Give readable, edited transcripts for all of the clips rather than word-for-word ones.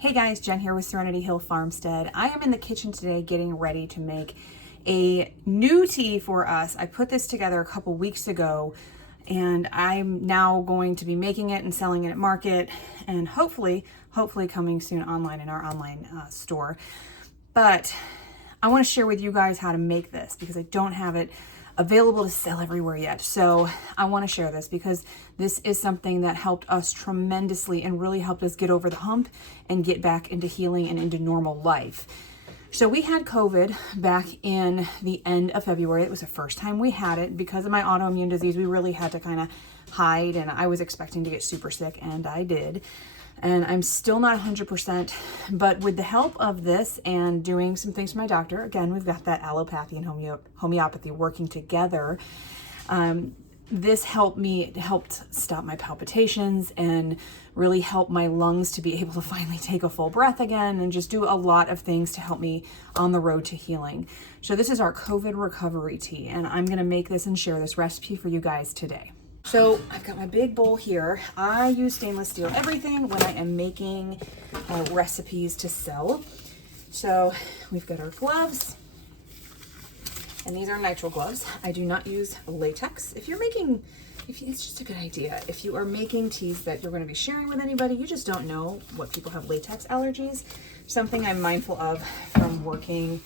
Hey guys, Jen here with Serenity Hill Farmstead. I am in the kitchen today getting ready to make a new tea for us. I put this together a couple weeks ago and I'm now going to be making it and selling it at market and hopefully coming soon online in our online store. But I want to share with you guys how to make this because I don't have it available to sell everywhere yet. So I want to share this because this is something that helped us tremendously and really helped us get over the hump and get back into healing and into normal life. So we had COVID back in the end of February. It was the first time we had it. Because of my autoimmune disease, we really had to kind of hide, and I was expecting to get super sick, and I did. And I'm still not 100%, but with the help of this and doing some things for my doctor, again, we've got that allopathy and homeopathy working together. This helped stop my palpitations and really help my lungs to be able to finally take a full breath again and just do a lot of things to help me on the road to healing. So this is our COVID recovery tea, and I'm gonna make this and share this recipe for you guys today. So I've got my big bowl here. I use stainless steel everything when I am making recipes to sell. So we've got our gloves, and these are nitrile gloves. I do not use latex. It's just a good idea. If you are making teas that you're going to be sharing with anybody, you just don't know what people have latex allergies. Something I'm mindful of from working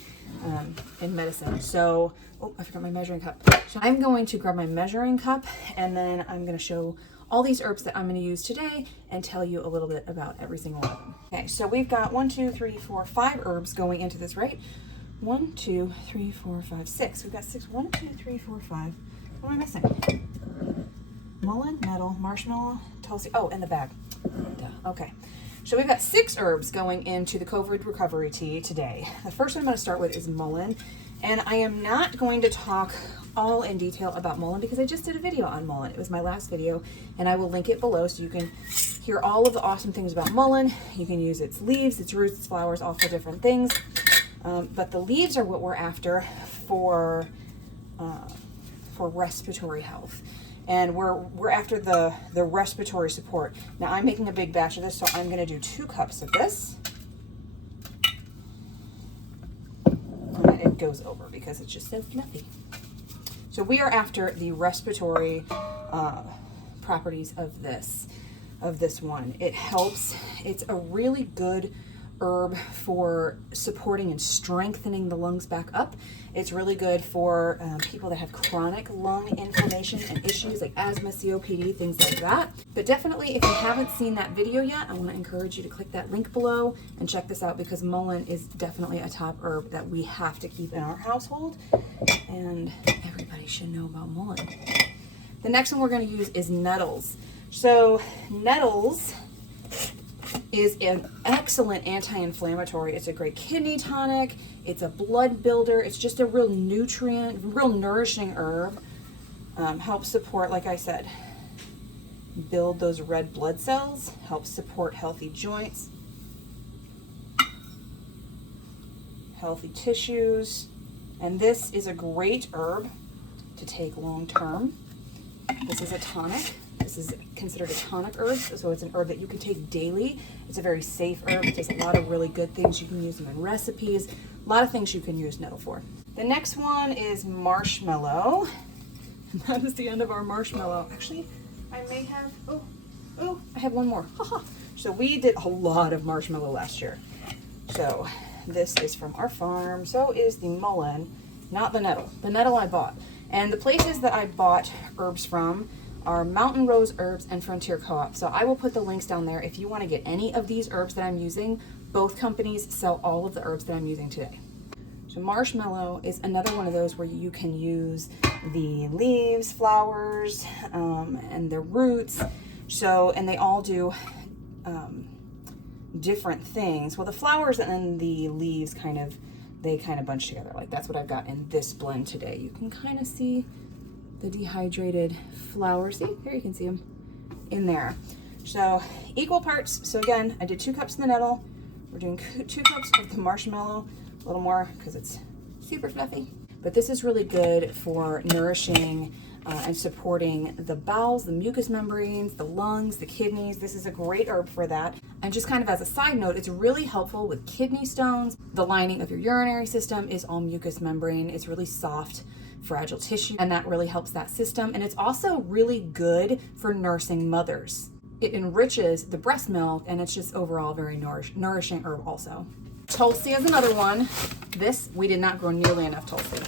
in medicine. So, oh, I forgot my measuring cup. So I'm going to grab my measuring cup and then I'm going to show all these herbs that I'm going to use today and tell you a little bit about every single one of them. Okay, so we've got 5 herbs going into this, right? 1, 2, 3, 4, 5, 6. We've got 6. 1, 2, 3, 4, 5. What am I missing? Mullein, Nettle, Marshmallow, Tulsi. Oh, and the bag. Duh. Okay. So we've got 6 herbs going into the COVID recovery tea today. The first one I'm going to start with is Mullein. And I am not going to talk all in detail about Mullein because I just did a video on Mullein. It was my last video, and I will link it below so you can hear all of the awesome things about Mullein. You can use its leaves, its roots, its flowers, all for different things. But the leaves are what we're after for respiratory health. And we're after the respiratory support. Now I'm making a big batch of this, so I'm gonna do 2 cups of this. And it goes over because it's just so fluffy. So we are after the respiratory properties of this one. It helps, it's a really good herb for supporting and strengthening the lungs back up. It's really good for people that have chronic lung inflammation and issues like asthma, COPD, things like that. But definitely, if you haven't seen that video yet, I want to encourage you to click that link below and check this out because Mullein is definitely a top herb that we have to keep in our household, and everybody should know about Mullein. The next one we're going to use is nettles. So nettles is an excellent anti-inflammatory. It's a great kidney tonic. It's a blood builder. It's just a real nutrient, real nourishing herb. Helps support, like I said, build those red blood cells, helps support healthy joints, healthy tissues. And this is a great herb to take long term. This is a tonic. This is considered a tonic herb, so it's an herb that you can take daily. It's a very safe herb. It does a lot of really good things. You can use them in recipes. A lot of things you can use nettle for. The next one is marshmallow. And that is the end of our marshmallow. Actually, I may have, I have one more. So we did a lot of marshmallow last year. So this is from our farm. So is the Mullein, not the nettle. The nettle I bought. And the places that I bought herbs from are Mountain Rose Herbs and Frontier Co-op. So I will put the links down there if you want to get any of these herbs that I'm using. Both companies sell all of the herbs that I'm using today. So marshmallow is another one of those where you can use the leaves, flowers, and their roots. So, and they all do different things. Well, the flowers and then the leaves they kind of bunch together. Like that's what I've got in this blend today. You can kind of see the dehydrated flowers. See, there you can see them in there. So equal parts. So again, I did 2 cups of the nettle. We're doing 2 cups of the marshmallow, a little more because it's super fluffy. But this is really good for nourishing and supporting the bowels, the mucous membranes, the lungs, the kidneys. This is a great herb for that. And just kind of as a side note, it's really helpful with kidney stones. The lining of your urinary system is all mucous membrane. It's really soft, fragile tissue, and that really helps that system. And it's also really good for nursing mothers. It enriches the breast milk, and it's just overall very nourishing herb also. Tulsi is another one. This, we did not grow nearly enough Tulsi.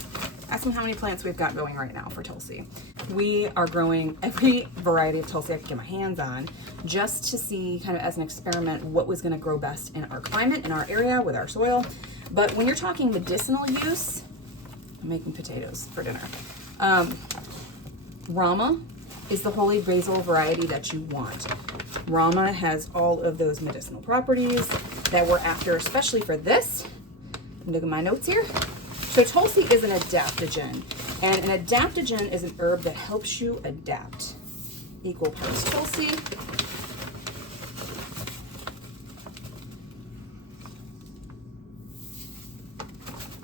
Ask them how many plants we've got going right now for Tulsi. We are growing every variety of Tulsi I could get my hands on, just to see, kind of as an experiment, what was gonna grow best in our climate, in our area, with our soil. But when you're talking medicinal use, I'm making potatoes for dinner. Rama is the holy basil variety that you want. Rama has all of those medicinal properties that we're after, especially for this. Look at my notes here. So Tulsi is an adaptogen, and an adaptogen is an herb that helps you adapt. Equal parts Tulsi.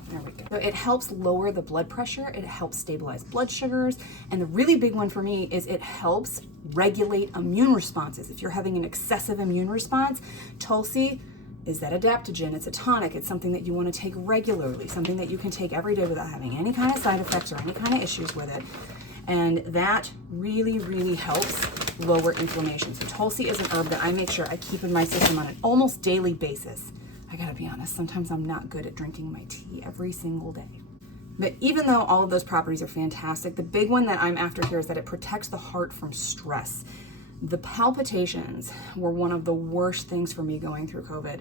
There we go. So it helps lower the blood pressure, it helps stabilize blood sugars, and the really big one for me is it helps regulate immune responses. If you're having an excessive immune response, Tulsi is that adaptogen. It's a tonic. It's something that you want to take regularly, something that you can take every day without having any kind of side effects or any kind of issues with it. And that really, really helps lower inflammation. So Tulsi is an herb that I make sure I keep in my system on an almost daily basis. I gotta be honest, sometimes I'm not good at drinking my tea every single day. But even though all of those properties are fantastic, the big one that I'm after here is that it protects the heart from stress. The palpitations were one of the worst things for me going through COVID.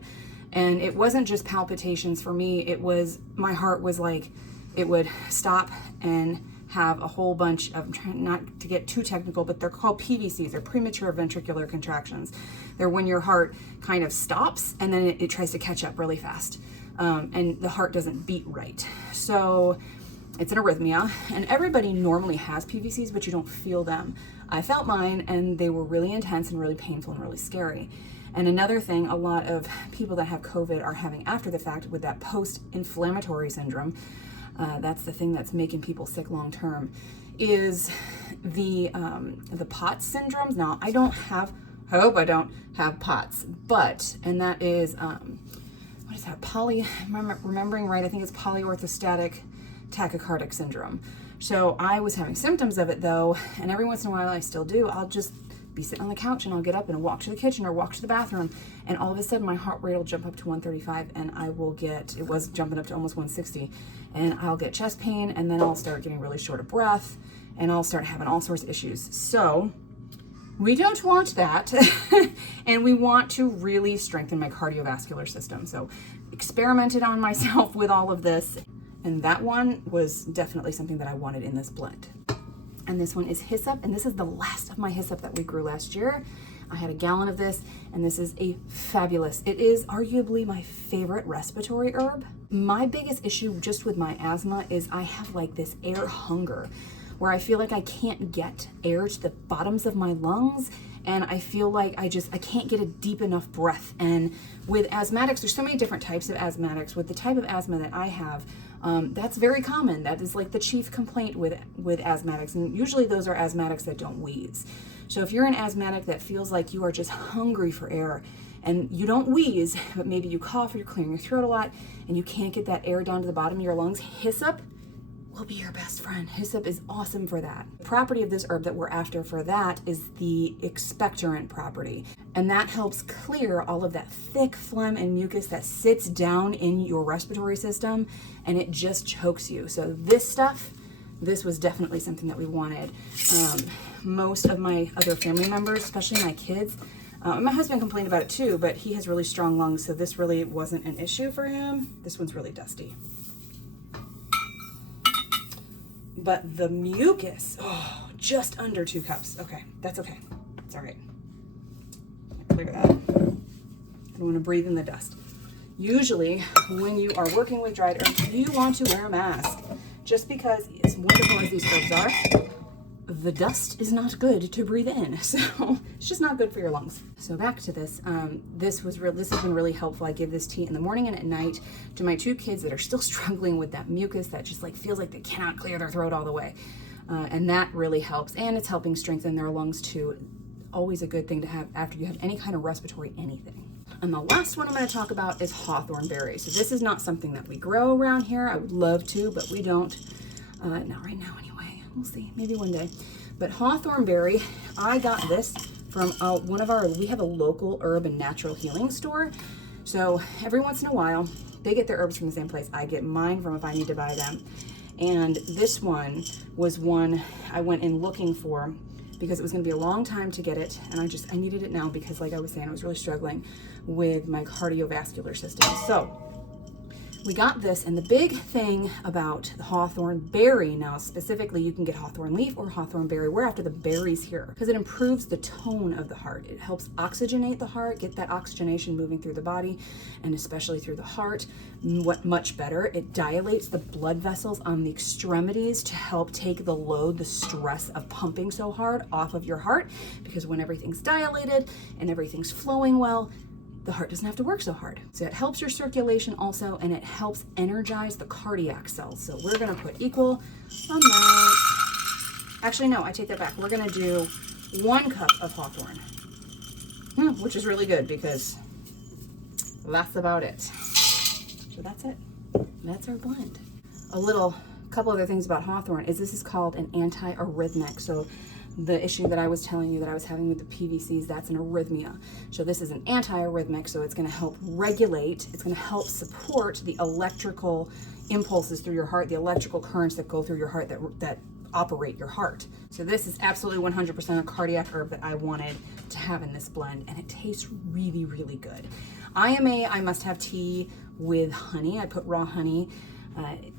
And it wasn't just palpitations for me, it was, my heart was like, it would stop and have a whole bunch of, I'm trying not to get too technical, but they're called PVCs, or premature ventricular contractions. They're when your heart kind of stops and then it tries to catch up really fast. And the heart doesn't beat right. So it's an arrhythmia, and everybody normally has PVCs, but you don't feel them. I felt mine, and they were really intense and really painful and really scary. And another thing, a lot of people that have COVID are having after the fact with that post-inflammatory syndrome, that's the thing that's making people sick long term, is the POTS syndromes. Now, I hope I don't have POTS, but, and that is, what is that, remembering right, I think it's polyorthostatic tachycardic syndrome. So I was having symptoms of it though, and every once in a while I still do. I'll just be sitting on the couch and I'll get up and walk to the kitchen or walk to the bathroom, and all of a sudden my heart rate will jump up to 135, and I will get, it was jumping up to almost 160, and I'll get chest pain, and then I'll start getting really short of breath, and I'll start having all sorts of issues. So we don't want that. And we want to really strengthen my cardiovascular system. So experimented on myself with all of this, and that one was definitely something that I wanted in this blend. And this one is Hyssop, and this is the last of my Hyssop that we grew last year. I had a gallon of this, and this is a fabulous, it is arguably my favorite respiratory herb. My biggest issue just with my asthma is I have like this air hunger, where I feel like I can't get air to the bottoms of my lungs, and I feel like I can't get a deep enough breath. And with asthmatics, there's so many different types of asthmatics. With the type of asthma that I have, that's very common. That is like the chief complaint with asthmatics, and usually those are asthmatics that don't wheeze. So if you're an asthmatic that feels like you are just hungry for air, and you don't wheeze, but maybe you cough or you're clearing your throat a lot, and you can't get that air down to the bottom of your lungs, Hyssop will be your best friend. Hyssop is awesome for that. The property of this herb that we're after for that is the expectorant property. And that helps clear all of that thick phlegm and mucus that sits down in your respiratory system, and it just chokes you. So this stuff, this was definitely something that we wanted. Most of my other family members, especially my kids, my husband complained about it too, but he has really strong lungs, so this really wasn't an issue for him. This one's really dusty. But the mucus, oh, just under 2 cups. Okay, that's okay. It's all right. Clear that. I don't want to breathe in the dust. Usually, when you are working with dried herbs, you want to wear a mask. Just because, as wonderful as these herbs are, the dust is not good to breathe in. So it's just not good for your lungs. So back to this. This has been really helpful. I give this tea in the morning and at night to my 2 kids that are still struggling with that mucus that just like feels like they cannot clear their throat all the way. and that really helps. And it's helping strengthen their lungs too. Always a good thing to have after you have any kind of respiratory anything. And the last one I'm going to talk about is hawthorn berry. So this is not something that we grow around here. I would love to, but we don't. Not right now anyway. We'll see, maybe one day. But hawthorn berry, I got this from we have a local herb and natural healing store. So every once in a while, they get their herbs from the same place. I get mine from if I need to buy them. And this one was one I went in looking for because it was going to be a long time to get it. And I needed it now because, like I was saying, I was really struggling with my cardiovascular system. So we got this, and the big thing about the hawthorn berry, now specifically you can get hawthorn leaf or hawthorn berry. We're after the berries here because it improves the tone of the heart. It helps oxygenate the heart, get that oxygenation moving through the body, and especially through the heart. What much better, it dilates the blood vessels on the extremities to help take the load, the stress of pumping so hard off of your heart, because when everything's dilated and everything's flowing well, the heart doesn't have to work so hard. So it helps your circulation also, and it helps energize the cardiac cells. So we're gonna put equal amounts. Actually, no, I take that back. We're gonna do 1 cup of hawthorn, which is really good because that's about it. So that's it. That's our blend. Couple other things about hawthorn is this is called an anti-arrhythmic. So the issue that I was telling you that I was having with the PVCs, that's an arrhythmia. So this is an anti-arrhythmic, so it's going to help regulate, it's going to help support the electrical impulses through your heart, the electrical currents that go through your heart that operate your heart. So this is absolutely 100% a cardiac herb that I wanted to have in this blend, and it tastes really, really good. I must have tea with honey. I put raw honey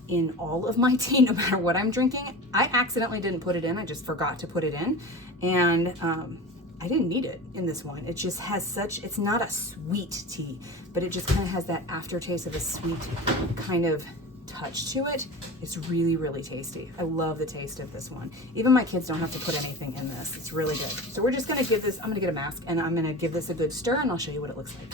in all of my tea, no matter what I'm drinking. I accidentally didn't put it in. I just forgot to put it in. And I didn't need it in this one. It just has it's not a sweet tea, but it just kind of has that aftertaste of a sweet kind of touch to it. It's really, really tasty. I love the taste of this one. Even my kids don't have to put anything in this. It's really good. So we're just gonna give this, I'm gonna get a mask and I'm gonna give this a good stir, and I'll show you what it looks like.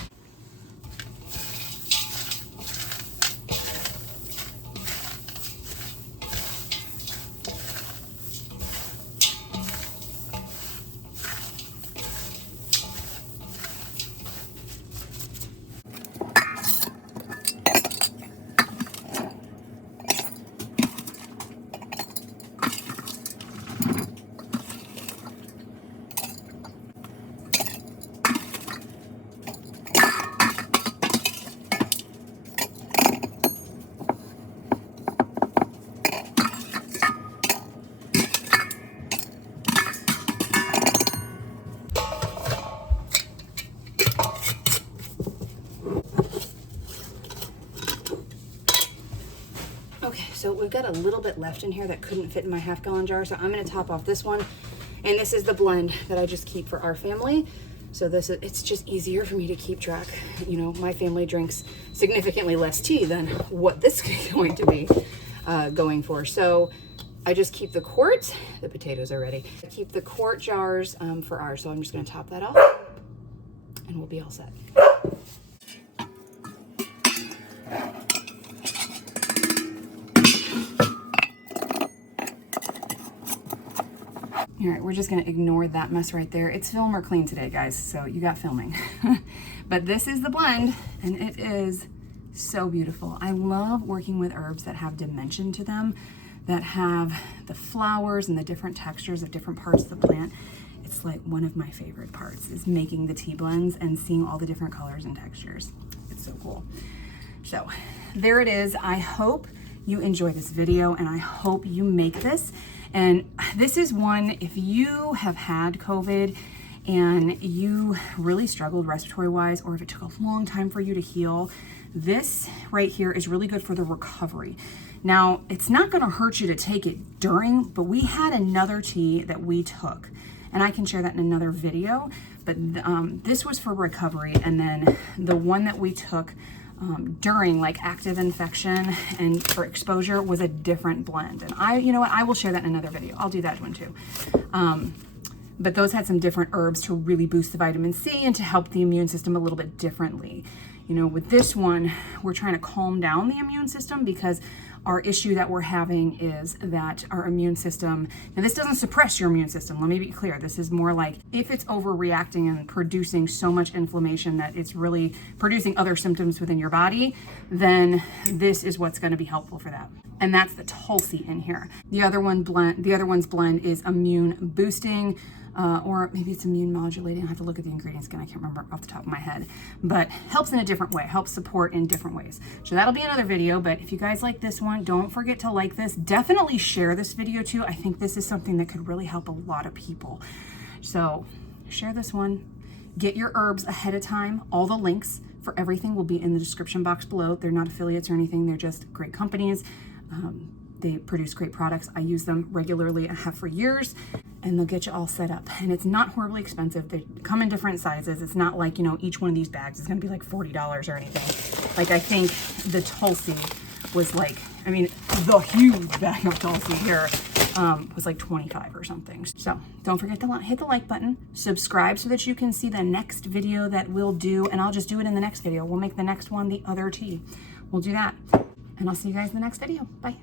Okay, so we've got a little bit left in here that couldn't fit in my half-gallon jar, so I'm gonna top off this one. And this is the blend that I just keep for our family. So it's just easier for me to keep track. You know, my family drinks significantly less tea than what this is going to be going for. So I just keep the quart, the potatoes are ready. I keep the quart jars for ours, so I'm just gonna top that off and we'll be all set. All right, we're just gonna ignore that mess right there. It's film or clean today, guys, so you got filming. But this is the blend, and it is so beautiful. I love working with herbs that have dimension to them, that have the flowers and the different textures of different parts of the plant. It's like one of my favorite parts is making the tea blends and seeing all the different colors and textures. It's so cool. So there it is. I hope you enjoy this video, and I hope you make this. And this is one, if you have had COVID and you really struggled respiratory wise, or if it took a long time for you to heal, this right here is really good for the recovery. Now, it's not gonna hurt you to take it during, but we had another tea that we took, and I can share that in another video, but this was for recovery, and then the one that we took during like active infection and for exposure was a different blend. And you know what, I will share that in another video. I'll do that one too. But those had some different herbs to really boost the vitamin C and to help the immune system a little bit differently. You know, with this one, we're trying to calm down the immune system because our issue that we're having is that our immune system, and this doesn't suppress your immune system, let me be clear. This is more like if it's overreacting and producing so much inflammation that it's really producing other symptoms within your body, then this is what's going to be helpful for that. And that's the Tulsi in here. The other one's blend is immune boosting, or maybe it's immune modulating. I have to look at the ingredients again. I can't remember off the top of my head, but helps in a different way, helps support in different ways. So that'll be another video, but if you guys like this one, don't forget to like this. Definitely share this video too. I think this is something that could really help a lot of people. So share this one, get your herbs ahead of time. All the links for everything will be in the description box below. They're not affiliates or anything. They're just great companies. They produce great products. I use them regularly. I have for years, and they'll get you all set up. And it's not horribly expensive. They come in different sizes. It's not like, you know, each one of these bags is going to be like $40 or anything. Like, I think the Tulsi was like, I mean, the huge bag of Tulsi here was like 25 or something. So don't forget to hit the like button, subscribe so that you can see the next video that we'll do. And I'll just do it in the next video. We'll make the next one the other tea. We'll do that. And I'll see you guys in the next video. Bye.